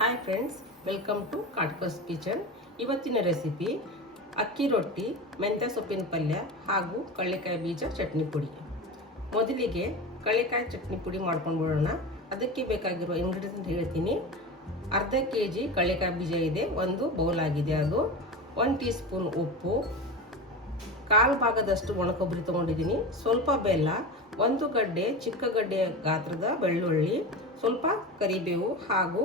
Hi friends, welcome to ಕಾಟ್ಕಸ್ kitchen. ಇವತ್ತಿನ recipe ಅಕ್ಕಿ ರೊಟ್ಟಿ, ಮೆಂತ್ಯ ಸೊಪ್ಪಿನ ಪಲ್ಯ ಹಾಗೂ ಕಳ್ಳೆಕಾಯಿ ಬೀಜ ಚಟ್ನಿ ಪುಡಿ. ಮೊದಲಿಗೆ ಕಳ್ಳೆಕಾಯಿ ಚಟ್ನಿ ಪುಡಿ ಮಾಡ್ಕೊಂಡು ಬಿಡೋಣ. ಅದಕ್ಕೆ ಬೇಕಾಗಿರುವ ಇಂಗ್ರೀಡಿಯೆಂಟ್ ಹೇಳ್ತೀನಿ. ಅರ್ಧ kg ಕಳ್ಳೆಕಾಯಿ ಬೀಜ ಇದೆ, ಒಂದು ಬೌಲ್ ಆಗಿದೆ. ಅದು 1 ಟೀ ಸ್ಪೂನ್ ಉಪ್ಪು, ಕಾಲು ಭಾಗದಷ್ಟು ಒಣಕೊಬ್ಬರಿ ತೊಗೊಂಡಿದ್ದೀನಿ, ಸ್ವಲ್ಪ ಬೆಲ್ಲ, ಒಂದು ಗಡ್ಡೆ ಚಿಕ್ಕ ಗಡ್ಡೆ ಗಾತ್ರದ ಬೆಳ್ಳುಳ್ಳಿ, ಸ್ವಲ್ಪ ಕರಿಬೇವು ಹಾಗೂ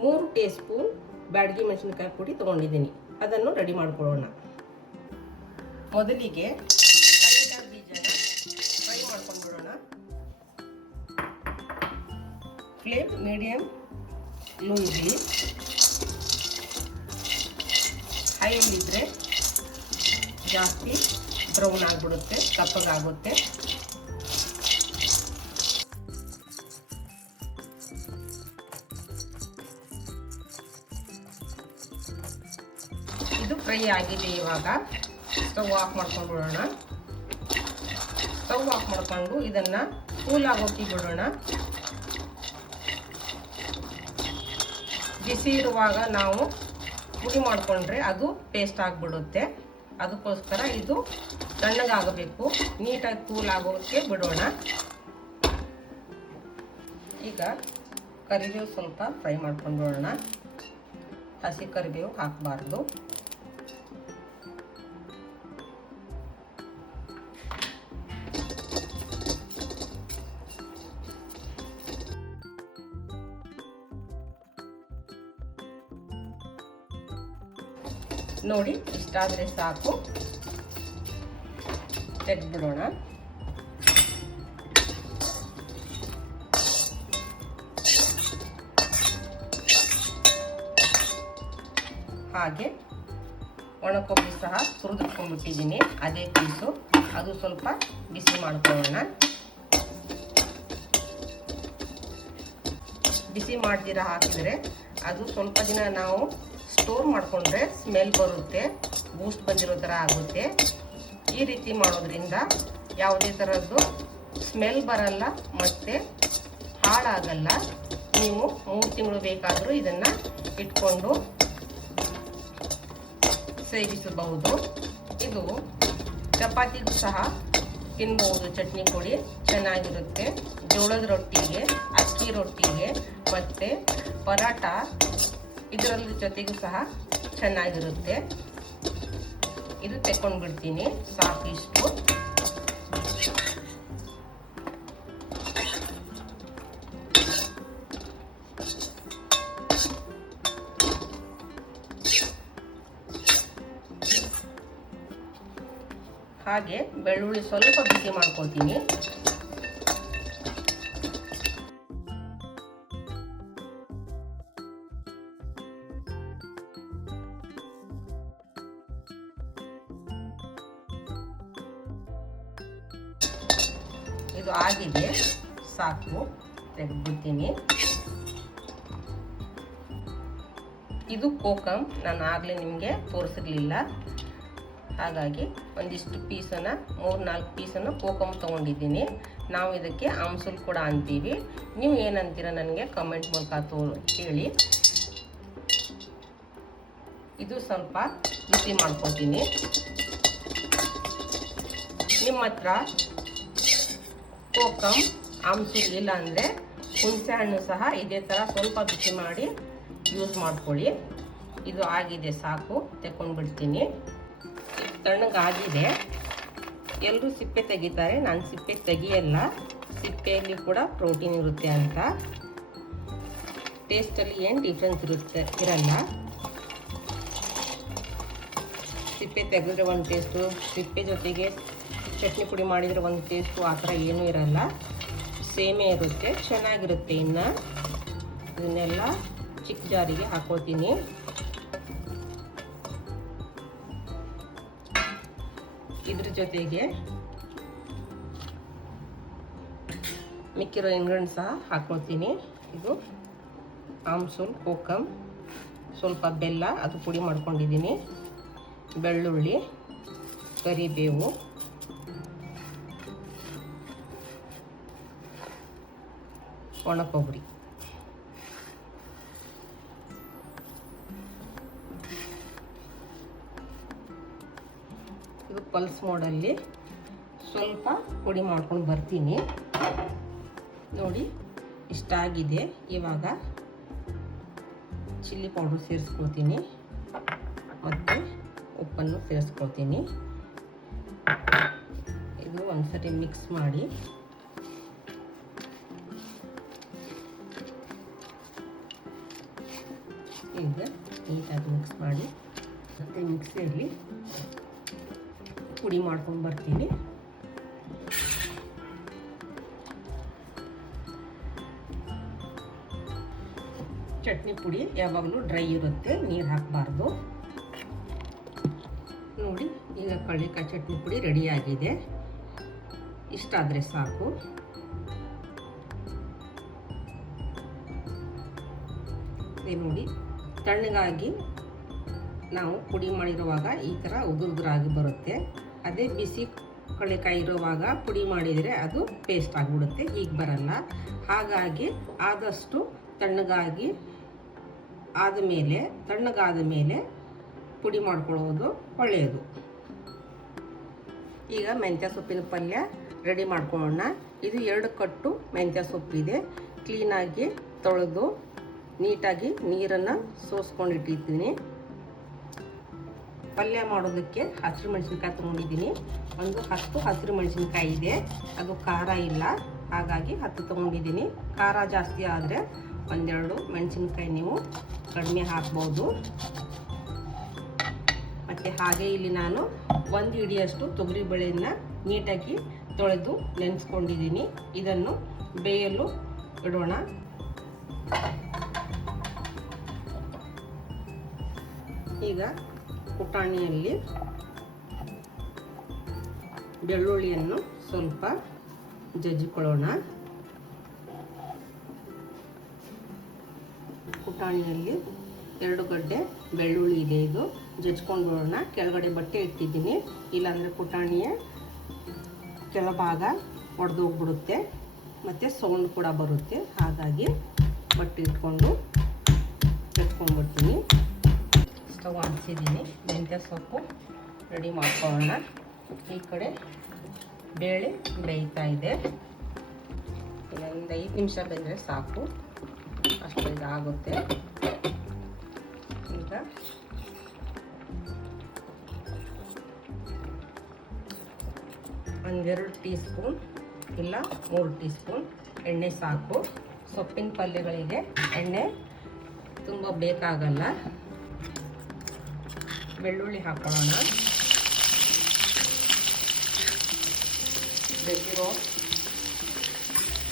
3 ಟೀ ಸ್ಪೂನ್ ಬ್ಯಾಡಗಿ ಮೆಣಸಿನಕಾಯಿ ಪುಡಿ ತೊಗೊಂಡಿದ್ದೀನಿ. ಅದನ್ನು ರೆಡಿ ಮಾಡ್ಕೊಳ್ಳೋಣ. ಮೊದಲಿಗೆ ಕಳ್ಳೆಕಾಯಿ ಬೀಜನ ಫ್ರೈ ಮಾಡ್ಕೊಂಡು ಬಿಡೋಣ. ಫ್ಲೇಮ್ ಮೀಡಿಯಂ ಲೋ ಇರಲಿ. ಹೈಯಲ್ಲಿದ್ದರೆ ಜಾಸ್ತಿ ಬ್ರೌನ್ ಆಗಿಬಿಡುತ್ತೆ, ಕಪ್ಪಗಾಗುತ್ತೆ. ಇದು ಫ್ರೈ ಆಗಿದೆ. ಇವಾಗ ಸ್ಟವ್ ಆಫ್ ಮಾಡ್ಕೊಂಡು ಬಿಡೋಣ. ಸ್ಟವ್ ಆಫ್ ಮಾಡ್ಕೊಂಡು ಇದನ್ನು ಕೂಲ್ ಆಗೋಕೆ ಬಿಡೋಣ. ಬಿಸಿ ಇರುವಾಗ ನಾವು ಪುಡಿ ಮಾಡಿಕೊಂಡ್ರೆ ಅದು ಪೇಸ್ಟ್ ಆಗಿಬಿಡುತ್ತೆ. ಅದಕ್ಕೋಸ್ಕರ ಇದು ತಣ್ಣಗಾಗಬೇಕು, ನೀಟಾಗಿ ಕೂಲ್ ಆಗೋಕ್ಕೆ ಬಿಡೋಣ. ಈಗ ಕರಿಬೇವು ಸ್ವಲ್ಪ ಫ್ರೈ ಮಾಡ್ಕೊಂಡು ಬಿಡೋಣ. ಹಸಿ ಕರಿಬೇವು ಹಾಕಬಾರ್ದು. ನೋಡಿ, ಇಷ್ಟಾದರೆ ಸಾಕು, ತೆಗೆದ್ಬಿಡೋಣ. ಹಾಗೆ ಒಣಕೊಬ್ಬರಿ ಸಹ ತುರಿದಿಟ್ಕೊಂಡ್ಬಿಟ್ಟಿದ್ದೀನಿ, ಅದೇ ಪೀಸು. ಅದು ಸ್ವಲ್ಪ ಬಿಸಿ ಮಾಡ್ಕೊಳ್ಳೋಣ. ಬಿಸಿ ಮಾಡ್ದಿರ ಹಾಕಿದರೆ ಅದು ಸ್ವಲ್ಪ ದಿನ ನಾವು ಸ್ಟೋರ್ ಮಾಡಿಕೊಂಡ್ರೆ ಸ್ಮೆಲ್ ಬರುತ್ತೆ, ಬೂಸ್ಟ್ ಬಂದಿರೋ ಥರ ಆಗುತ್ತೆ. ಈ ರೀತಿ ಮಾಡೋದ್ರಿಂದ ಯಾವುದೇ ಥರದ್ದು ಸ್ಮೆಲ್ ಬರಲ್ಲ ಮತ್ತು ಹಾಳಾಗಲ್ಲ. ನೀವು 3 ತಿಂಗಳು ಬೇಕಾದರೂ ಇದನ್ನು ಇಟ್ಕೊಂಡು ಸೇವಿಸಬಹುದು. ಇದು ಚಪಾತಿಗೂ ಸಹ ತಿನ್ಬೋದು. ಚಟ್ನಿ ಪುಡಿ ಚೆನ್ನಾಗಿರುತ್ತೆ. ಜೋಳದ ರೊಟ್ಟಿಗೆ, ಅಕ್ಕಿ ರೊಟ್ಟಿಗೆ ಮತ್ತು ಪರಾಟ ಇದರಲ್ಲಿ ಜೊತೆಗೂ ಸಹ ಚೆನ್ನಾಗಿರುತ್ತೆ. ಇದು ತೆಕ್ಕೊಂಡು ಬಿಡ್ತೀನಿ, ಸಾಕಿಷ್ಟು. ಹಾಗೆ ಬೆಳ್ಳುಳ್ಳಿ ಸ್ವಲ್ಪ ಬಿಸಿ ಮಾಡ್ಕೊತೀನಿ. ಇದು ಆಗಿದೆ, ಸಾಕು, ತೆಗೆದ್ಬಿಡ್ತೀನಿ. ಇದು ಕೋಕಮ್, ನಾನು ಆಗಲೇ ನಿಮಗೆ ತೋರಿಸಿರಲಿಲ್ಲ. ಹಾಗಾಗಿ ಒಂದಿಷ್ಟು ಪೀಸನ್ನು 3-4 ಪೀಸನ್ನು ಕೋಕಮ್ ತೊಗೊಂಡಿದ್ದೀನಿ. ನಾವು ಇದಕ್ಕೆ ಆಮ್ಸುಲ್ ಕೂಡ ಅಂತೀವಿ. ನೀವು ಏನಂತೀರ ನನಗೆ ಕಮೆಂಟ್ ಮೂಲಕ ಹೇಳಿ. ಇದು ಸ್ವಲ್ಪ ಬಿಸಿ ಮಾಡ್ಕೊತೀನಿ. ನಿಮ್ಮ ಹತ್ರ ಕೋಕಮ್ ಆಮ್ಸುಲ್ ಇಲ್ಲ ಅಂದರೆ ಹುಣಸೆ ಹಣ್ಣು ಸಹ ಇದೇ ಥರ ಸ್ವಲ್ಪ ಬಿಸಿ ಮಾಡಿ ಯೂಸ್ ಮಾಡ್ಕೊಳ್ಳಿ. ಇದು ಆಗಿದೆ, ಸಾಕು, ತೆಕ್ಕೊಂಡ್ಬಿಡ್ತೀನಿ. ತಣ್ಣಗಾಗಿದೆ. ಎಲ್ಲರೂ ಸಿಪ್ಪೆ ತೆಗಿತಾರೆ, ನಾನು ಸಿಪ್ಪೆ ತೆಗಿಯಲ್ಲ. ಸಿಪ್ಪೆಯಲ್ಲಿ ಕೂಡ ಪ್ರೋಟೀನ್ ಇರುತ್ತೆ ಅಂತ. ಟೇಸ್ಟಲ್ಲಿ ಏನು ಡಿಫ್ರೆನ್ಸ್ ಇರಲ್ಲ. ಸಿಪ್ಪೆ ತೆಗೆದ್ರೆ ಒಂದು ಟೇಸ್ಟು, ಸಿಪ್ಪೆ ಜೊತೆಗೆ ಚಟ್ನಿ ಪುಡಿ ಮಾಡಿದರೆ ಒಂದು ಟೇಸ್ಟು, ಆ ಥರ ಏನೂ ಇರಲ್ಲ, ಸೇಮೇ ಇರುತ್ತೆ, ಚೆನ್ನಾಗಿರುತ್ತೆ. ಇನ್ನು ಇದನ್ನೆಲ್ಲ ಚಿಕ್ಕ ಜಾರಿಗೆ ಹಾಕೋತೀನಿ. ಇದ್ರ ಜೊತೆಗೆ ಮಿಕ್ಕಿರೋ ಇಂಗ್ರೀಡಿಯೆಂಟ್ ಸಹ ಹಾಕ್ಕೊಳ್ತೀನಿ. ಇದು ಆಮ್ಸುಲ್, ಕೋಕಮ್, ಸ್ವಲ್ಪ ಬೆಲ್ಲ, ಅದು ಪುಡಿ ಮಾಡ್ಕೊಂಡಿದ್ದೀನಿ, ಬೆಳ್ಳುಳ್ಳಿ, ಕರಿಬೇವು, ಒಣಕೊಬ್ಬರಿ. ಪಲ್ಸ್ ಮೋಡಲ್ಲಿ ಸ್ವಲ್ಪ ಪುಡಿ ಮಾಡ್ಕೊಂಡು ಬರ್ತೀನಿ. ನೋಡಿ ಇಷ್ಟ ಆಗಿದೆ. ಇವಾಗ ಚಿಲ್ಲಿ ಪೌಡ್ರ್ ಸೇರಿಸ್ಕೊಳ್ತೀನಿ ಮತ್ತು ಉಪ್ಪನ್ನು ಸೇರಿಸ್ಕೊಳ್ತೀನಿ. ಇದು ಒಂದ್ಸರಿ ಮಿಕ್ಸ್ ಮಾಡಿ ಈಗ ನೀಟಾಗಿ ಮಿಕ್ಸ್ ಮಾಡಿ ಮತ್ತು ಮಿಕ್ಸಿಯಲ್ಲಿ ಪುಡಿ ಮಾಡ್ಕೊಂಡು ಬರ್ತೀನಿ. ಚಟ್ನಿ ಪುಡಿ ಯಾವಾಗಲೂ ಡ್ರೈ ಇರುತ್ತೆ, ನೀರು ಹಾಕಬಾರ್ದು. ನೋಡಿ ಈಗ ಕಳ್ಳಿಕಾಯಿ ಚಟ್ನಿ ಪುಡಿ ರೆಡಿಯಾಗಿದೆ. ಇಷ್ಟ ಆದರೆ ಸಾಕು. ನೋಡಿ ತಣ್ಣಗಾಗಿ ನಾವು ಪುಡಿ ಮಾಡಿರುವಾಗ ಈ ಥರ ಉದುರಾಗಿ ಬರುತ್ತೆ. ಅದೇ ಬಿಸಿ ಕಳ್ಳಿಕಾಯಿ ಇರುವಾಗ ಪುಡಿ ಮಾಡಿದರೆ ಅದು ಪೇಸ್ಟ್ ಆಗಿಬಿಡುತ್ತೆ, ಹೀಗೆ ಬರಲ್ಲ. ಹಾಗಾಗಿ ಆದಷ್ಟು ತಣ್ಣಗಾದ ಮೇಲೆ ಪುಡಿ ಮಾಡ್ಕೊಳ್ಳೋದು ಒಳ್ಳೆಯದು. ಈಗ ಮೆಂತ್ಯ ಸೊಪ್ಪಿನ ಪಲ್ಯ ರೆಡಿ ಮಾಡ್ಕೊಳ್ಳೋಣ. ಇದು 2 ಕಟ್ಟು ಮೆಂತ್ಯ ಸೊಪ್ಪಿದೆ. ಕ್ಲೀನಾಗಿ ತೊಳೆದು ನೀಟಾಗಿ ನೀರನ್ನು ಸೋಸ್ಕೊಂಡಿಟ್ಟಿದ್ದೀನಿ. ಪಲ್ಯ ಮಾಡೋದಕ್ಕೆ ಹಸಿರು ಮೆಣಸಿನ್ಕಾಯಿ ತೊಗೊಂಡಿದ್ದೀನಿ. ಒಂದು 10 ಹಸಿರು ಮೆಣಸಿನ್ಕಾಯಿ ಇದೆ. ಅದು ಖಾರ ಇಲ್ಲ, ಹಾಗಾಗಿ 10 ತೊಗೊಂಡಿದ್ದೀನಿ. ಖಾರ ಜಾಸ್ತಿ ಆದರೆ 1-2 ಮೆಣಸಿನ್ಕಾಯಿ ನೀವು ಕಡಿಮೆ ಹಾಕ್ಬೋದು. ಮತ್ತು ಹಾಗೆ ಇಲ್ಲಿ ನಾನು 1 ಹಿಡಿಯಷ್ಟು ತೊಗರಿಬೇಳೆಯನ್ನು ನೀಟಾಗಿ ತೊಳೆದು ನೆನೆಸ್ಕೊಂಡಿದ್ದೀನಿ. ಇದನ್ನು ಬೇಯಲು ಇಡೋಣ. ಈಗ ಪುಟಾಣಿಯಲ್ಲಿ ಬೆಳ್ಳುಳ್ಳಿಯನ್ನು ಸ್ವಲ್ಪ ಜಜ್ಜಿಕೊಳ್ಳೋಣ. ಪುಟಾಣಿಯಲ್ಲಿ 2 ಗಡ್ಡೆ ಬೆಳ್ಳುಳ್ಳಿ ಇದೆ, ಇದು ಜಜ್ಕೊಂಡು ಬಿಡೋಣ. ಕೆಳಗಡೆ ಬಟ್ಟೆ ಇಟ್ಟಿದ್ದೀನಿ, ಇಲ್ಲಾಂದರೆ ಪುಟಾಣಿಯ ಕೆಳಭಾಗ ಒಡೆದೋಗ್ಬಿಡುತ್ತೆ ಮತ್ತು ಸೌಂಡ್ ಕೂಡ ಬರುತ್ತೆ. ಹಾಗಾಗಿ ಬಟ್ಟೆ ಇಟ್ಕೊಂಡು ಎತ್ಕೊಂಡ್ಬಿಡ್ತೀನಿ. ಸ್ಟವ್ ಹಾಕ್ಸಿದ್ದೀನಿ. ಮೆಂತ್ಯ ಸೊಪ್ಪು ರೆಡಿ ಮಾಡ್ಕೊಳ್ಳೋಣ. ಈ ಕಡೆ ಬೇಳೆ ಬೇಯ್ತಾ ಇದೆ. ಇನ್ನೊಂದು 5 ನಿಮಿಷ ಬೆಂದರೆ ಸಾಕು, ಅಷ್ಟು ಇದಾಗುತ್ತೆ. ಈಗ ಒಂದು 2 ಟೀ ಸ್ಪೂನ್ ಇಲ್ಲ 3 ಟೀ ಸ್ಪೂನ್ ಎಣ್ಣೆ ಸಾಕು. ಸೊಪ್ಪಿನ ಪಲ್ಯಗಳಿಗೆ ಎಣ್ಣೆ ತುಂಬ ಬೇಕಾಗಲ್ಲ. ಬೆಳ್ಳುಳ್ಳಿ ಹಾಕೊಳ್ಳೋಣ.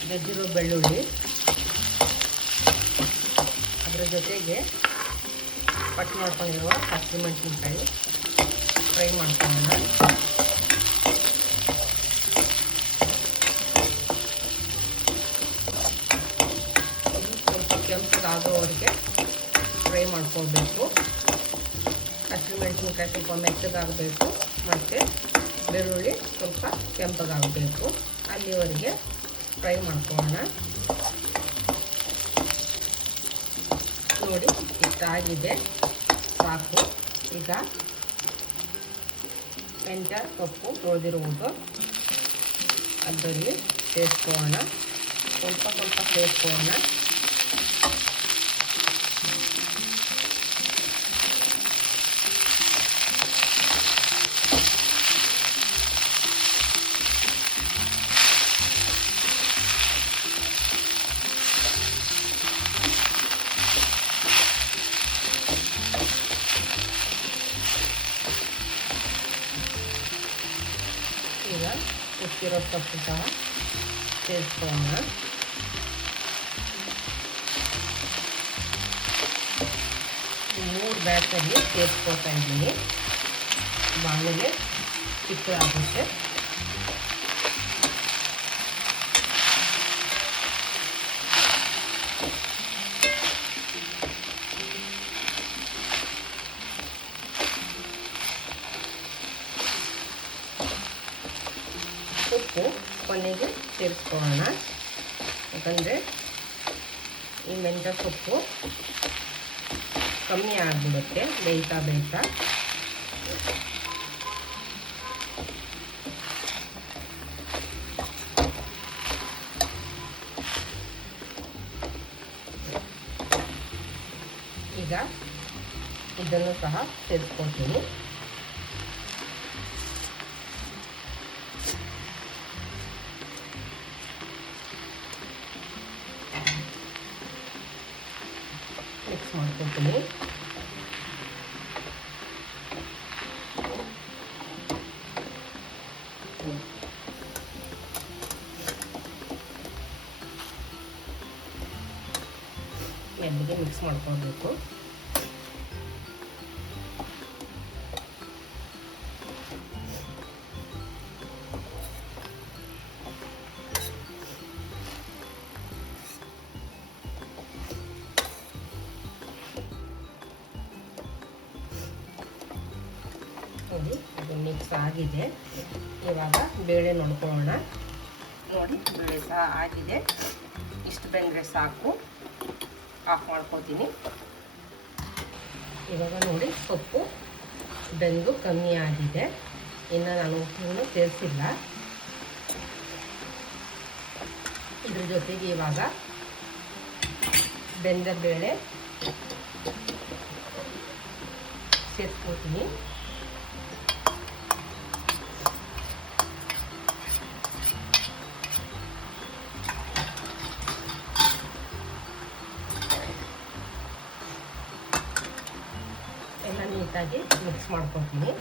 ಜಜ್ಜಿರೋ ಬೆಳ್ಳುಳ್ಳಿ, ಅದರ ಜೊತೆಗೆ ಕಟ್ ಮಾಡ್ಕೊಂಡಿರುವ ಹಸಿರು ಮೆಣಸಿನ್ಕಾಯಿ ಫ್ರೈ ಮಾಡ್ಕೊಳ್ಳೋಣ. ಸ್ವಲ್ಪ ಕೆಂಪಗಾಗೋವರೆಗೆ ಫ್ರೈ ಮಾಡ್ಕೊಳ್ಬೇಕು. ಹಸಿರು ಮೆಣಸಿನ್ಕಾಯಿ ಸ್ವಲ್ಪ ಮೆತ್ತಗಾಗಬೇಕು ಮತ್ತು ಬೆಳ್ಳುಳ್ಳಿ ಸ್ವಲ್ಪ ಕೆಂಪಗಾಗಬೇಕು. ಅಲ್ಲಿವರೆಗೆ ಫ್ರೈ ಮಾಡ್ಕೊಳ್ಳೋಣ. ನೋಡಿ ಇಷ್ಟಾಗಿದೆ, ಸಾಕು. ಈಗ ಮೆಂತ್ಯ ಸೊಪ್ಪು ತೊಳೆದಿರುವುದು ಅದರಲ್ಲಿ ಸೇರಿಸ್ಕೊಳ್ಳೋಣ. ಸ್ವಲ್ಪ ಸೇರಿಸ್ಕೊಳ್ಳೋಣ. ಈಗ ಉಕ್ಕಿರೋ ಸೊಪ್ಪು ಸಹ ಸೇರಿಸ್ಕೊಳ್ಳೋಣ. ಮೂರು ಬ್ಯಾಚಲ್ಲಿ ಸೇರಿಸ್ಕೊಳ್ತಾ ಇದ್ದೀನಿ. ಬಾಣಲೆ ಚಿಕ್ಕದಾಗುತ್ತೆ. ಉಪ್ಪು ಕೊನೆಗೆ ಸೇರಿಸ್ಕೊಳ್ಳೋಣ. ಯಾಕಂದರೆ ಈ ಮೆಂತ್ಯ ಸೊಪ್ಪು ಕಮ್ಮಿ ಆಗಿಬಿಡುತ್ತೆ ಬೇಯ್ತಾ. ಈಗ ಇದನ್ನು ಸಹ ಸೇರಿಸ್ಕೊಳ್ತೀನಿ. ಮಿಕ್ಸ್ ಮಾಡ್ಕೊಳ್ತೀನಿ. ಮೆಲ್ಲಿಗೆ ಮಿಕ್ಸ್ ಮಾಡ್ಕೊಳ್ಬೇಕು. ನೋಡಿ ಅದು ಮಿಕ್ಸ್ ಆಗಿದೆ. ಇವಾಗ ಬೇಳೆ ನೋಡ್ಕೊಳ್ಳೋಣ. ನೋಡಿ ಬೇಳೆ ಸಹ ಆಗಿದೆ. ಇಷ್ಟು ಬೆಂದರೆ ಸಾಕು. ಆಫ್ ಮಾಡ್ಕೊತೀನಿ. ಇವಾಗ ನೋಡಿ ಸೊಪ್ಪು ಬೆಂದು ಕಮ್ಮಿ ಆಗಿದೆ. ಇನ್ನು ನಾನು ಉಪ್ಪನ್ನು ಸೇರಿಸಿಲ್ಲ. ಇದ್ರ ಜೊತೆಗೆ ಇವಾಗ ಬೆಂದ ಬೇಳೆ ಸೇರಿಸ್ಕೊತೀನಿ. ಎಲ್ಲ ನೀಟಾಗಿ ಮಿಕ್ಸ್ ಮಾಡ್ಕೊತೀನಿ.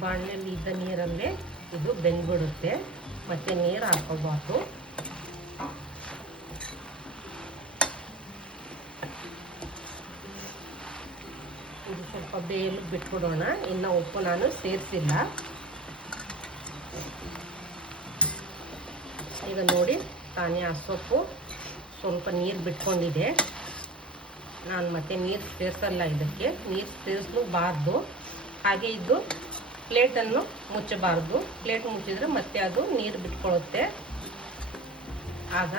ಬಾಣಲೆಯಲ್ಲಿ ಇದ್ದ ನೀರಲ್ಲೇ ಇದು ಬೆಂದ್ಬಿಡುತ್ತೆ. ಮತ್ತು ನೀರು ಹಾಕೋಬಾರ್ದು. ಇದು ಸ್ವಲ್ಪ ಬೇಯಲು ಬಿಟ್ಬಿಡೋಣ. ಇನ್ನು ಉಪ್ಪು ನಾನು ಸೇರಿಸಿಲ್ಲ. ಈಗ ನೋಡಿ ತಾನೇ ಆ ಸೊಪ್ಪು ಸ್ವಲ್ಪ ನೀರು ಬಿಟ್ಕೊಂಡಿದೆ. ನಾನು ಮತ್ತೆ ನೀರು ಸೇರಿಸಲ್ಲ. ಇದಕ್ಕೆ ನೀರು ಸೇರಿಸಲೂಬಾರ್ದು. ಹಾಗೆ ಇದು ಪ್ಲೇಟನ್ನು ಮುಚ್ಚಬಾರ್ದು. ಪ್ಲೇಟ್ ಮುಚ್ಚಿದರೆ ಮತ್ತೆ ಅದು ನೀರು ಬಿಟ್ಕೊಳ್ಳುತ್ತೆ. ಆಗ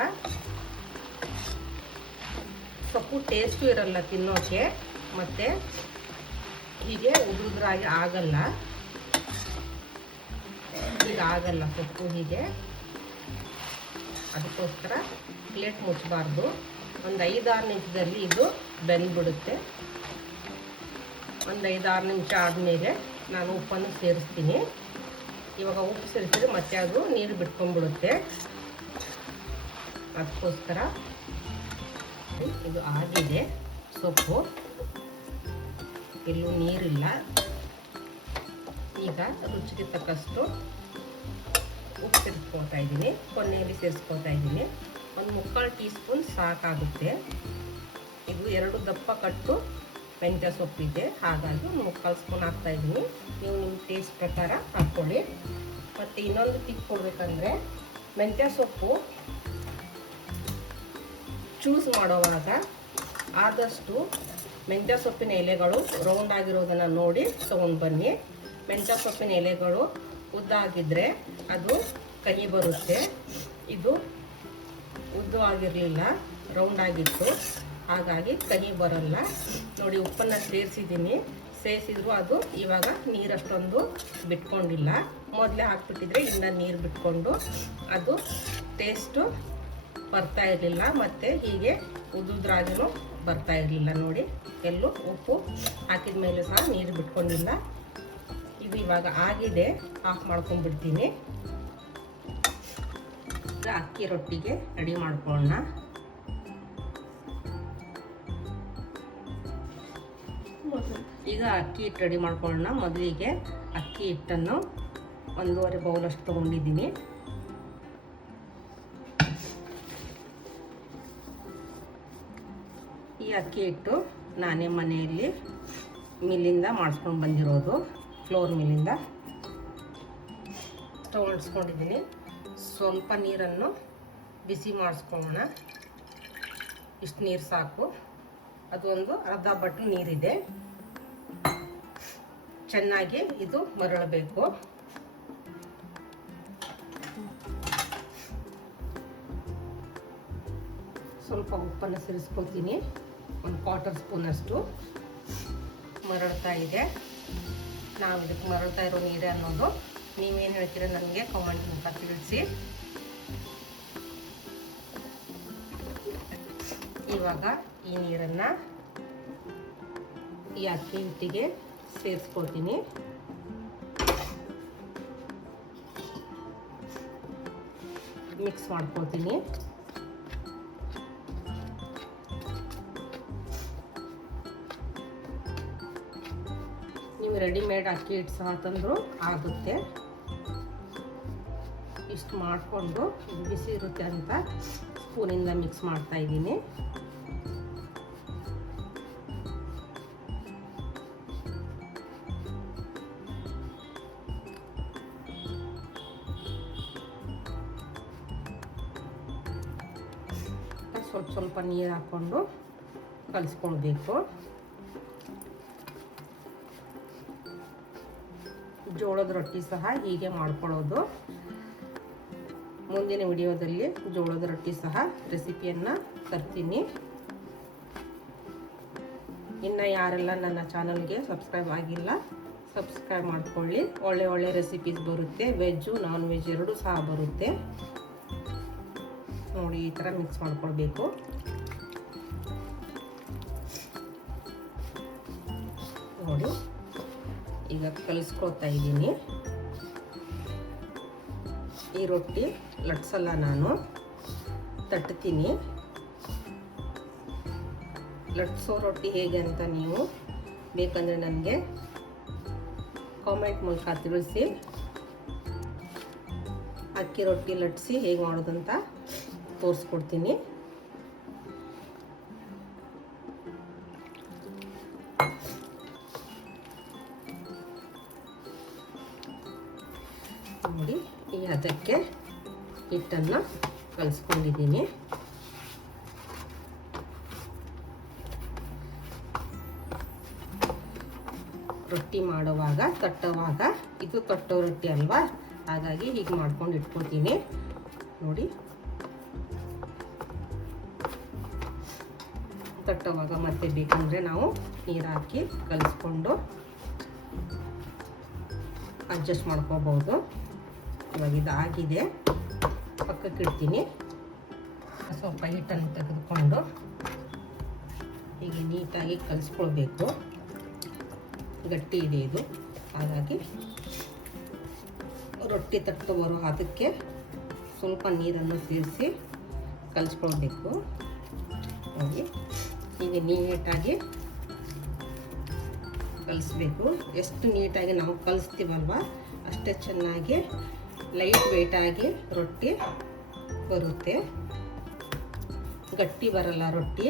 ಸೊಪ್ಪು ಟೇಸ್ಟು ಇರಲ್ಲ ತಿನ್ನೋಕ್ಕೆ. ಮತ್ತು ಹೀಗೆ ಉದುರಾಗಿ ಆಗಲ್ಲ. ಈಗ ಆಗಲ್ಲ ಸೊಪ್ಪು ಹೀಗೆ. ಅದಕ್ಕೋಸ್ಕರ ಪ್ಲೇಟ್ ಮುಚ್ಚಬಾರ್ದು. ಒಂದು 5-6 ನಿಮಿಷದಲ್ಲಿ ಇದು ಬೆಂದ್ಬಿಡುತ್ತೆ. ಒಂದು 5-6 ನಿಮಿಷ ಆದಮೇಲೆ ನಾನು ಉಪ್ಪನ್ನು ಸೇರಿಸ್ತೀನಿ. ಇವಾಗ ಉಪ್ಪು ಸೇರಿಸಿದ್ರೆ ಮತ್ತೆ ಅದು ನೀರು ಬಿಟ್ಕೊಂಡ್ಬಿಡುತ್ತೆ. ಅದಕ್ಕೋಸ್ಕರ ಇದು ಆಗಿದೆ ಸೊಪ್ಪು. ಎಲ್ಲೂ ನೀರಿಲ್ಲ. ಈಗ ರುಚಿಗೆ ತಕ್ಕಷ್ಟು ಉಪ್ಪು ಸೇರಿಸ್ಕೊಳ್ತಾ ಇದ್ದೀನಿ. ಕೊನೆಯಲ್ಲಿ ಸೇರಿಸ್ಕೊಳ್ತಾ ಇದ್ದೀನಿ. ಒಂದು 3/4 ಟೀ ಸ್ಪೂನ್ ಸಾಕಾಗುತ್ತೆ. ಇದು 2 ದಪ್ಪ ಕಟ್ಟು ಮೆಂತ್ಯ ಸೊಪ್ಪಿದೆ. ಹಾಗಾಗಿ 3/4 ಸ್ಪೂನ್ ಹಾಕ್ತಾಯಿದ್ದೀನಿ. ನೀವು ನಿಮ್ಮ ಟೇಸ್ಟ್ ಪ್ರಕಾರ ಹಾಕ್ಕೊಳ್ಳಿ. ಮತ್ತು ಇನ್ನೊಂದು ಟಿಪ್ ಕೊಡಬೇಕಂದ್ರೆ, ಮೆಂತ್ಯ ಸೊಪ್ಪು ಚೂಸ್ ಮಾಡೋವಾಗ ಆದಷ್ಟು ಮೆಂತ್ಯ ಸೊಪ್ಪಿನ ಎಲೆಗಳು ರೌಂಡ್ ಆಗಿರೋದನ್ನು ನೋಡಿ ತೊಗೊಂಡು ಬನ್ನಿ. ಮೆಂತ್ಯ ಸೊಪ್ಪಿನ ಎಲೆಗಳು ಉದ್ದಾಗಿದ್ದರೆ ಅದು ಕಹಿ ಬರುತ್ತೆ. ಇದು ಉದ್ದವಾಗಿರಲಿಲ್ಲ, ರೌಂಡ್ ಆಗಿತ್ತು. ಹಾಗಾಗಿ ಕಹಿ ಬರಲ್ಲ. ನೋಡಿ ಉಪ್ಪನ್ನು ಸೇರಿಸಿದ್ದೀನಿ. ಸೇರಿಸಿದ್ರು ಅದು ಇವಾಗ ನೀರಷ್ಟೊಂದು ಬಿಟ್ಕೊಂಡಿಲ್ಲ. ಮೊದಲೇ ಹಾಕ್ಬಿಟ್ಟಿದ್ರೆ ಇನ್ನು ನೀರು ಬಿಟ್ಕೊಂಡು ಅದು ಟೇಸ್ಟು ಬರ್ತಾ ಇರಲಿಲ್ಲ. ಮತ್ತು ಹೀಗೆ ಉದ್ರಾಗಿನೂ ಬರ್ತಾ ಇರಲಿಲ್ಲ. ನೋಡಿ ಎಲ್ಲೂ ಉಪ್ಪು ಹಾಕಿದ ಮೇಲೆ ಸಹ ನೀರು ಬಿಟ್ಕೊಂಡಿಲ್ಲ. ಇದು ಇವಾಗ ಆಗಿದೆ. ಆಫ್ ಮಾಡ್ಕೊಂಡ್ಬಿಡ್ತೀನಿ. ಅಕ್ಕಿ ರೊಟ್ಟಿಗೆ ರೆಡಿ ಮಾಡ್ಕೊಳ್ಳೋಣ. ಈಗ ಅಕ್ಕಿ ಹಿಟ್ಟು ರೆಡಿ ಮಾಡ್ಕೊಳ್ಳೋಣ. ಮೊದಲಿಗೆ ಅಕ್ಕಿ ಹಿಟ್ಟನ್ನು 1.5 ಬೌಲಷ್ಟು ತೊಗೊಂಡಿದ್ದೀನಿ. ಈ ಅಕ್ಕಿ ಹಿಟ್ಟು ನಾನೇ ಮನೆಯಲ್ಲಿ ಮಿಲ್ಲಿಂದ ಮಾಡಿಸ್ಕೊಂಡು ಬಂದಿರೋದು, ಫ್ಲೋರ್ ಮಿಲ್ಲಿಂದ. ಸ್ಟವ್ ಅಂಟಿಸ್ಕೊಂಡಿದ್ದೀನಿ. ಸ್ವಲ್ಪ ನೀರನ್ನು ಬಿಸಿ ಮಾಡಿಸ್ಕೊಳ್ಳೋಣ. ಇಷ್ಟು ನೀರು ಸಾಕು. ಅದು ಒಂದು ಅರ್ಧ ಬಟ್ಲು ನೀರಿದೆ. ಚೆನ್ನಾಗಿ ಇದು ಮರಳಬೇಕು. ಸ್ವಲ್ಪ ಉಪ್ಪನ್ನು ಸೇರಿಸ್ಕೊತೀನಿ. ಒಂದು 1/4 ಸ್ಪೂನಷ್ಟು ಮರಳ್ತಾ ಇದೆ. ನಾವು ಇದಕ್ಕೆ ಮರಳ್ತಾ ಇರೋ ನೀರೇ ಅನ್ನೋದು. ನೀವೇನು ಹೇಳ್ತೀರ ನನಗೆ ಕಮೆಂಟ್ ಮೂಲಕ ತಿಳಿಸಿ. ಇವಾಗ ಈ ನೀರನ್ನು ಈ ಅಕ್ಕಿ ಹಿಟ್ಟಿಗೆ ಸೇರಿಸ್ಕೊಳ್ತೀನಿ. ಮಿಕ್ಸ್ ಮಾಡ್ಕೊಳ್ತೀನಿ. ನೀವು ರೆಡಿಮೇಡ್ ಅಕ್ಕಿ ಹಿಟ್ಟು ಸಹ ತಂದರೂ ಆಗುತ್ತೆ. ಇಷ್ಟು ಮಾಡಿಕೊಂಡು ಬಿಸಿ ಇರುತ್ತೆ ಅಂತ ಸ್ಪೂನಿಂದ ಮಿಕ್ಸ್ ಮಾಡ್ತಾ ಇದ್ದೀನಿ. ಸ್ವಲ್ಪ ಸ್ವಲ್ಪ ನೀರು ಹಾಕ್ಕೊಂಡು ಕಲಿಸ್ಕೊಳ್ಬೇಕು. ಜೋಳದ ರೊಟ್ಟಿ ಸಹ ಹೀಗೆ ಮಾಡ್ಕೊಳ್ಳೋದು. ಮುಂದಿನ ವಿಡಿಯೋದಲ್ಲಿ ಜೋಳದ ರೊಟ್ಟಿ ಸಹ ರೆಸಿಪಿಯನ್ನು ತರ್ತೀನಿ. ಇನ್ನು ಯಾರೆಲ್ಲ ನನ್ನ ಚಾನಲ್ಗೆ ಸಬ್ಸ್ಕ್ರೈಬ್ ಆಗಿಲ್ಲ ಸಬ್ಸ್ಕ್ರೈಬ್ ಮಾಡ್ಕೊಳ್ಳಿ. ಒಳ್ಳೆ ರೆಸಿಪೀಸ್ ಬರುತ್ತೆ. ವೆಜ್ಜು ನಾನ್ ವೆಜ್ ಎರಡೂ ಸಹ ಬರುತ್ತೆ. ನೋಡಿ, ಈ ಥರ ಮಿಕ್ಸ್ ಮಾಡ್ಕೊಳ್ಬೇಕು. ನೋಡಿ, ಈಗ ಕಲಿಸ್ಕೊಳ್ತಾ ಇದ್ದೀನಿ. ಈ ರೊಟ್ಟಿ ಲಟ್ಸಲ್ಲ, ನಾನು ತಟ್ತೀನಿ. ಲಟ್ಸೋ ರೊಟ್ಟಿ ಹೇಗೆ ಅಂತ ನೀವು ಬೇಕಂದರೆ ನನಗೆ ಕಾಮೆಂಟ್ ಮೂಲಕ ತಿಳಿಸಿ. ಅಕ್ಕಿ ರೊಟ್ಟಿ ಲಟ್ಸಿ ಹೇಗೆ ಮಾಡೋದಂತ ತೋರಿಸ್ಕೊಡ್ತೀನಿ. ನೋಡಿ, ಈ ಅದಕ್ಕೆ ಹಿಟ್ಟನ್ನು ಕಲಿಸ್ಕೊಂಡಿದ್ದೀನಿ. ರೊಟ್ಟಿ ಮಾಡುವಾಗ ತಟ್ಟುವಾಗ ಇದು ತಟ್ಟೋ ರೊಟ್ಟಿ ಅಲ್ವಾ, ಹಾಗಾಗಿ ಹೀಗೆ ಮಾಡ್ಕೊಂಡು ಇಟ್ಕೊತೀನಿ. ನೋಡಿ, ತಟ್ಟುವಾಗ ಮತ್ತೆ ಬೇಕಂದರೆ ನಾವು ನೀರು ಹಾಕಿ ಕಲಿಸ್ಕೊಂಡು ಅಡ್ಜಸ್ಟ್ ಮಾಡ್ಕೋಬಹುದು. ಇವಾಗ ಇದಾಗಿದೆ, ಪಕ್ಕಕ್ಕೆ ಇಡ್ತೀನಿ. ಸ್ವಲ್ಪ ಹಿಟ್ಟನ್ನು ತೆಗೆದುಕೊಂಡು ಹೀಗೆ ನೀಟಾಗಿ ಕಲಿಸ್ಕೊಳ್ಬೇಕು. ಗಟ್ಟಿ ಇದೆ ಇದು, ಹಾಗಾಗಿ ರೊಟ್ಟಿ ತಟ್ಟು ಬರೋ ಅದಕ್ಕೆ ಸ್ವಲ್ಪ ನೀರನ್ನು ಸೇರಿಸಿ ಕಲಿಸ್ಕೊಳ್ಬೇಕು. ನೋಡಿ, ಹೀಗೆ ನೀಟಾಗಿ ಕಲಿಸ್ಬೇಕು. ಎಷ್ಟು ನೀಟಾಗಿ ನಾವು ಕಲಿಸ್ತೀವಲ್ವ ಅಷ್ಟೇ ಚೆನ್ನಾಗಿ ಲೈಟ್ ವೆಯ್ಟಾಗಿ ರೊಟ್ಟಿ ಬರುತ್ತೆ. ಗಟ್ಟಿ ಬರಲ್ಲ, ರೊಟ್ಟಿ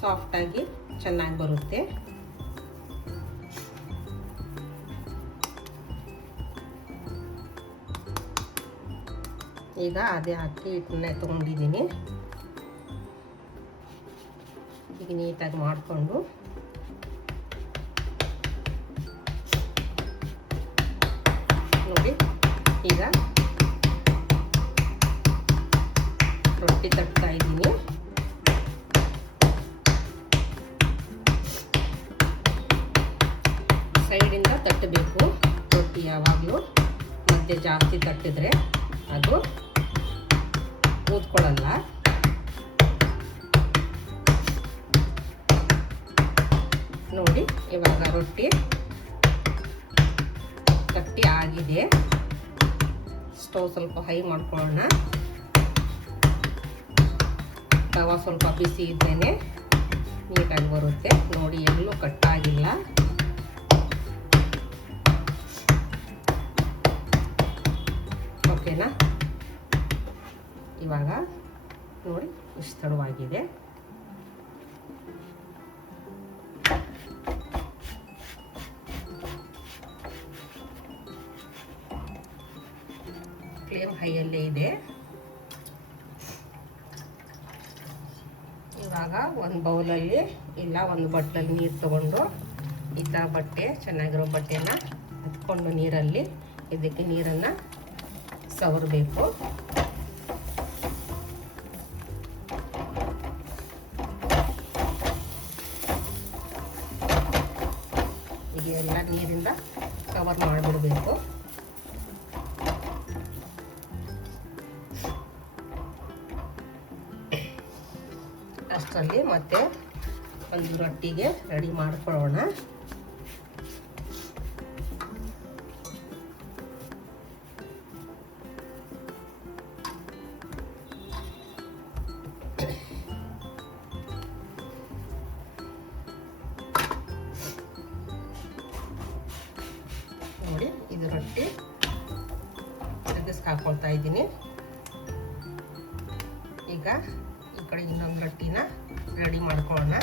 ಸಾಫ್ಟಾಗಿ ಚೆನ್ನಾಗಿ ಬರುತ್ತೆ. ಈಗ ಅದೇ ಅಕ್ಕಿ ಹಿಟ್ಟನ್ನೇ ತೊಗೊಂಡಿದ್ದೀನಿ. ಈಗ ನೀಟಾಗಿ ಮಾಡಿಕೊಂಡು ನೋಡಿ, ಈಗ ರೊಟ್ಟಿ ತಟ್ತಾ ಇದ್ದೀನಿ. ಸೈಡಿಂದ ತಟ್ಟಬೇಕು ರೊಟ್ಟಿ ಯಾವಾಗಲೂ. ಮಧ್ಯೆ ಜಾಸ್ತಿ ತಟ್ಟಿದ್ರೆ ಅದು ಊದ್ಕೊಳ್ಳಲ್ಲ. ನೋಡಿ, ಇವಾಗ ರೊಟ್ಟಿ ಗಟ್ಟಿ ಆಗಿದೆ. ಸ್ಟವ್ ಸ್ವಲ್ಪ ಹೈ ಮಾಡ್ಕೊಳ್ಳೋಣ. ತವ ಸ್ವಲ್ಪ ಬಿಸಿ ಇದ್ದೇನೆ ನೀಟಾಗಿ ಬರುತ್ತೆ. ನೋಡಿ, ಎಲ್ಲೂ ಕಟ್ಟಾಗಿಲ್ಲ. ಓಕೆನಾ? ಇವಾಗ ನೋಡಿ ಇಷ್ಟು ತಡವಾಗಿದೆ. ಫ್ಲೇಮ್ ಹೈಯಲ್ಲೇ ಇದೆ. ಇವಾಗ ಒಂದು ಬೌಲಲ್ಲಿ ಇಲ್ಲ ಒಂದು ಬಟ್ಲಲ್ಲಿ ನೀರು ತಗೊಂಡು ಈ ಥರ ಬಟ್ಟೆ, ಚೆನ್ನಾಗಿರೋ ಬಟ್ಟೆನ ಹತ್ಕೊಂಡು ನೀರಲ್ಲಿ ಇದಕ್ಕೆ ನೀರನ್ನು ಸವರಬೇಕು. ನೀಟಾಗಿ ನೀರಿಂದ ಕವರ್ ಮಾಡಿಬಿಡಬೇಕು. ಅಷ್ಟರಲ್ಲಿ ಮತ್ತೆ ಒಂದು ರೊಟ್ಟಿಗೆ ರೆಡಿ ಮಾಡ್ಕೊಳ್ಳೋಣ. ನೋಡಿ, ಇದು ರೊಟ್ಟಿ ಹಾಕೊಳ್ತಾ ಇದ್ದೀನಿ. ಈಗ ಈ ಕಡೆ ಇನ್ನೊಂದು ರೊಟ್ಟಿನ ರೆಡಿ ಮಾಡ್ಕೊಳ್ಳೋಣ.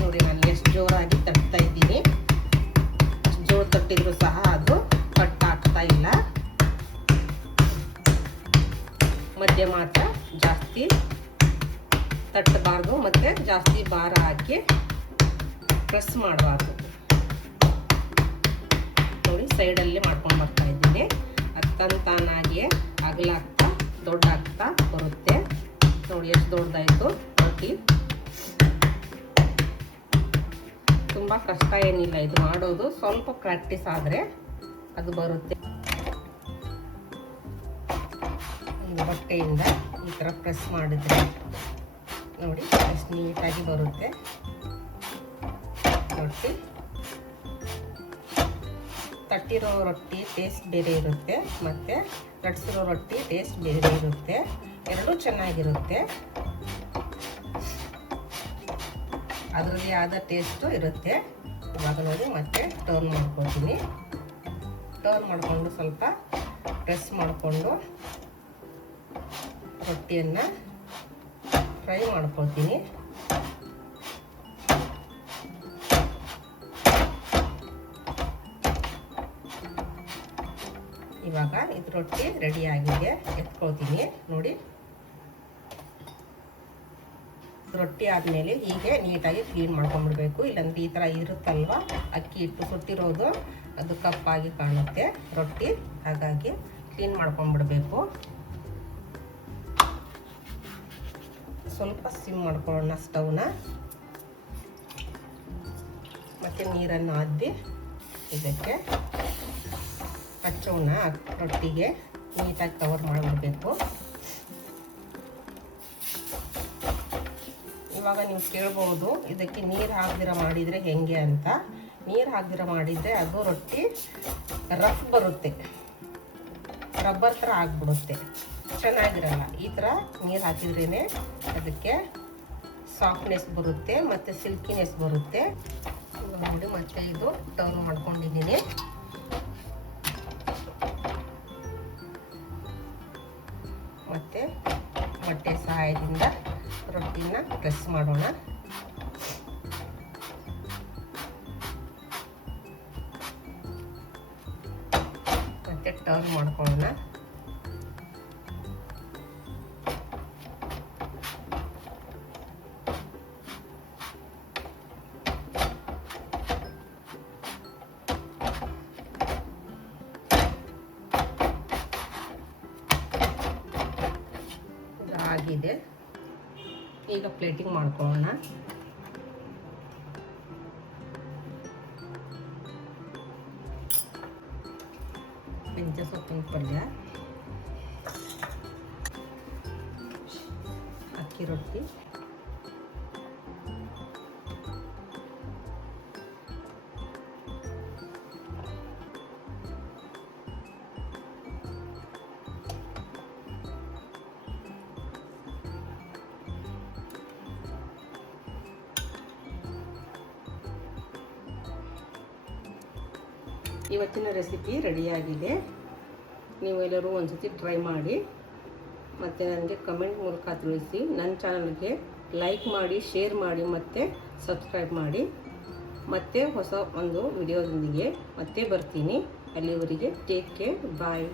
ನೋಡಿ, ನಾನು ಎಷ್ಟು ಜೋರಾಗಿ ತಟ್ತಾ ಇದ್ದೀನಿ. ಜೋರು ತಟ್ಟಿದ್ರು ಸಹ ಅದು ಕಟ್ ಆಗ್ತಾ ಇಲ್ಲ. ಮಧ್ಯ ಮಾತ್ರ ಜಾಸ್ತಿ ತಟ್ಟಬಾರ್ದು ಮತ್ತು ಜಾಸ್ತಿ ಭಾರ ಹಾಕಿ ಪ್ರೆಸ್ ಮಾಡಬಾರ್ದು. ನೋಡಿ, ಸೈಡಲ್ಲಿ ಮಾಡ್ಕೊಂಡು ಬರ್ತಾ ಇದ್ದೀನಿ. ಅದು ತಾನಾಗಿಯೇ ಅಗಲಾಗ್ತಾ ದೊಡ್ಡಾಗ್ತಾ ಬರುತ್ತೆ. ನೋಡಿ ಎಷ್ಟು ದೊಡ್ಡದಾಯಿತು ರೊಟ್ಟಿ. ತುಂಬ ಕಷ್ಟ ಏನಿಲ್ಲ ಇದು ಮಾಡೋದು, ಸ್ವಲ್ಪ ಪ್ರಾಕ್ಟೀಸ್ ಆದರೆ ಅದು ಬರುತ್ತೆ. ಒಂದು ಬಟ್ಟೆಯಿಂದ ಈ ಥರ ಪ್ರೆಸ್ ಮಾಡಿದ್ರೆ ನೋಡಿ ಎಷ್ಟು ನೀಟಾಗಿ ಬರುತ್ತೆ ರೊಟ್ಟಿ. ತಟ್ಟಿರೋ ರೊಟ್ಟಿ ಟೇಸ್ಟ್ ಬೇರೆ ಇರುತ್ತೆ ಮತ್ತು ಲಟ್ಸಿರೋ ರೊಟ್ಟಿ ಟೇಸ್ಟ್ ಬೇರೆ ಇರುತ್ತೆ. ಎರಡೂ ಚೆನ್ನಾಗಿರುತ್ತೆ, ಅದರದೇ ಆದ ಟೇಸ್ಟು ಇರುತ್ತೆ. ಇವಾಗ ನೋಡಿ ಮತ್ತೆ ಟರ್ನ್ ಮಾಡ್ಕೊಳ್ತೀನಿ. ಟರ್ನ್ ಮಾಡಿಕೊಂಡು ಸ್ವಲ್ಪ ಪ್ರೆಸ್ ಮಾಡಿಕೊಂಡು ರೊಟ್ಟಿಯನ್ನು ಫ್ರೈ ಮಾಡ್ಕೊಳ್ತೀನಿ. ಇವಾಗ ಇದು ರೊಟ್ಟಿ ರೆಡಿ ಆಗಿದೆ, ಎತ್ಕೊಳ್ತೀನಿ. ನೋಡಿ, ರೊಟ್ಟಿ ಆದಮೇಲೆ ಹೀಗೆ ನೀಟಾಗಿ ಕ್ಲೀನ್ ಮಾಡ್ಕೊಂಡ್ಬಿಡ್ಬೇಕು. ಇಲ್ಲಾಂದ್ರೆ ಈ ಥರ ಇರುತ್ತಲ್ವ ಅಕ್ಕಿ ಹಿಟ್ಟು ಸುಟ್ಟಿರೋದು, ಅದು ಕಪ್ಪಾಗಿ ಕಾಣುತ್ತೆ ರೊಟ್ಟಿ. ಹಾಗಾಗಿ ಕ್ಲೀನ್ ಮಾಡ್ಕೊಂಡ್ಬಿಡ್ಬೇಕು. ಸ್ವಲ್ಪ ಸಿಮ್ ಮಾಡ್ಕೊಳ್ಳೋಣ ಸ್ಟವ್ನ. ಮತ್ತು ನೀರನ್ನು ಅದ್ದಿ ಇದಕ್ಕೆ ಹಚ್ಚೋಣ. ರೊಟ್ಟಿಗೆ ನೀಟಾಗಿ ಕವರ್ ಮಾಡಿಬಿಡ್ಬೇಕು. ಇವಾಗ ನೀವು ಕೇಳ್ಬೋದು ಇದಕ್ಕೆ ನೀರು ಹಾಕ್ದಿರ ಮಾಡಿದರೆ ಹೆಂಗೆ ಅಂತ. ನೀರು ಹಾಕ್ದಿರ ಮಾಡಿದರೆ ಅದು ರೊಟ್ಟಿ ರಫ್ ಬರುತ್ತೆ, ರಬ್ಬರ್ ಥರ ಆಗಿಬಿಡುತ್ತೆ, ಚೆನ್ನಾಗಿರಲ್ಲ. ಈ ಥರ ನೀರು ಹಾಕಿದ್ರೇ ಅದಕ್ಕೆ ಸಾಫ್ಟ್ನೆಸ್ ಬರುತ್ತೆ ಮತ್ತು ಸಿಲ್ಕಿನೆಸ್ ಬರುತ್ತೆ. ನೋಡಿ, ಮತ್ತೆ ಇದು ಟರ್ನ್ ಮಾಡ್ಕೊಂಡಿದ್ದೀನಿ. ಮತ್ತು ಬಟ್ಟೆ ಸಹಾಯದಿಂದ ರೊಟ್ಟಿನ ಪ್ರೆಸ್ ಮಾಡೋಣ. ಮತ್ತು ಟರ್ನ್ ಮಾಡ್ಕೊಳ್ಳೋಣ. ಆಗಿದೆ, ಈಗ ಪ್ಲೇಟಿಂಗ್ ಮಾಡ್ಕೊಳ್ಳೋಣ. ಮೆಂತ್ಯ ಸೊಪ್ಪಿನ ಪಲ್ಯ, ಅಕ್ಕಿ ರೊಟ್ಟಿ, ಇವತ್ತಿನ ರೆಸಿಪಿ ರೆಡಿಯಾಗಿದೆ. ನೀವೆಲ್ಲರೂ ಒಂದ್ಸತಿ ಟ್ರೈ ಮಾಡಿ ಮತ್ತು ನನಗೆ ಕಮೆಂಟ್ ಮೂಲಕ ತಿಳಿಸಿ. ನನ್ನ ಚಾನಲ್ಗೆ ಲೈಕ್ ಮಾಡಿ, ಶೇರ್ ಮಾಡಿ ಮತ್ತು ಸಬ್ಸ್ಕ್ರೈಬ್ ಮಾಡಿ. ಮತ್ತೆ ಹೊಸ ಒಂದು ವಿಡಿಯೋದೊಂದಿಗೆ ಮತ್ತೆ ಬರ್ತೀನಿ. ಅಲ್ಲಿವರೆಗೆ ಟೇಕ್ ಕೇರ್, ಬಾಯ್.